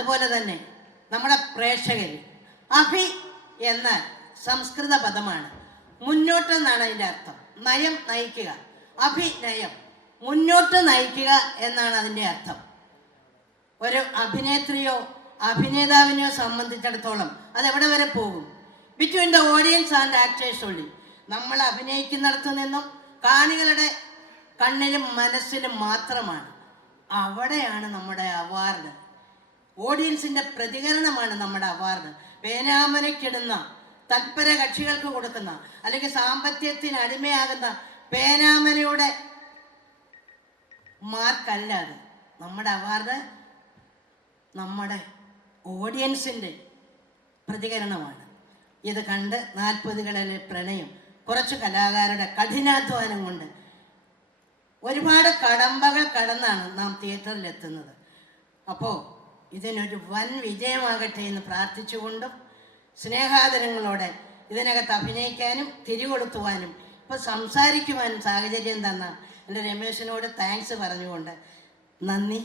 അതുപോലെ തന്നെ നമ്മുടെ പ്രേക്ഷകർ. അഭി എന്നാൽ സംസ്കൃത പദമാണ്. മുന്നോട്ട് എന്നാണ് അതിൻ്റെ അർത്ഥം. നയം, നയിക്കുക. അഭിനയം, മുന്നോട്ട് നയിക്കുക എന്നാണ് അതിൻ്റെ അർത്ഥം. ഒരു അഭിനേത്രിയോ അഭിനേതാവിനെയോ സംബന്ധിച്ചിടത്തോളം അതെവിടെ വരെ പോകും? Between the audience and actors only. നമ്മൾ അഭിനയിക്കുന്നിടത്തു നിന്നും കാണികളുടെ കണ്ണിനും മനസ്സിനും മാത്രമാണ്. അവിടെയാണ് നമ്മുടെ അവാർഡ്. ഓഡിയൻസിൻ്റെ പ്രതികരണമാണ് നമ്മുടെ അവാർഡ്. പേനാമനയ്ക്കിടുന്ന തൽപര കക്ഷികൾക്ക് കൊടുക്കുന്ന, അല്ലെങ്കിൽ സാമ്പത്തികത്തിന് അടിമയാകുന്ന പേനാമനയുടെ മാർക്കല്ല അത്. നമ്മുടെ അവാർഡ് നമ്മുടെ ഓഡിയൻസിൻ്റെ പ്രതികരണമാണ്. ഇത് കണ്ട് 40കളിലെ പ്രണയം കുറച്ച് കലാകാരുടെ കഠിനാധ്വാനം കൊണ്ട് ഒരുപാട് കടമ്പകൾ കടന്നാണ് നാം തിയേറ്ററിലെത്തുന്നത്. അപ്പോൾ ഇതിനൊരു വൻ വിജയമാകട്ടെ എന്ന് പ്രാർത്ഥിച്ചുകൊണ്ടും സ്നേഹാദരങ്ങളോടെ ഇതിനകത്ത് അഭിനയിക്കാനും തിരികൊളുത്തുവാനും ഇപ്പോൾ സംസാരിക്കുവാനും സാഹചര്യം തന്ന എൻ്റെ രമേശിനോട് താങ്ക്സ് പറഞ്ഞുകൊണ്ട് നന്ദി.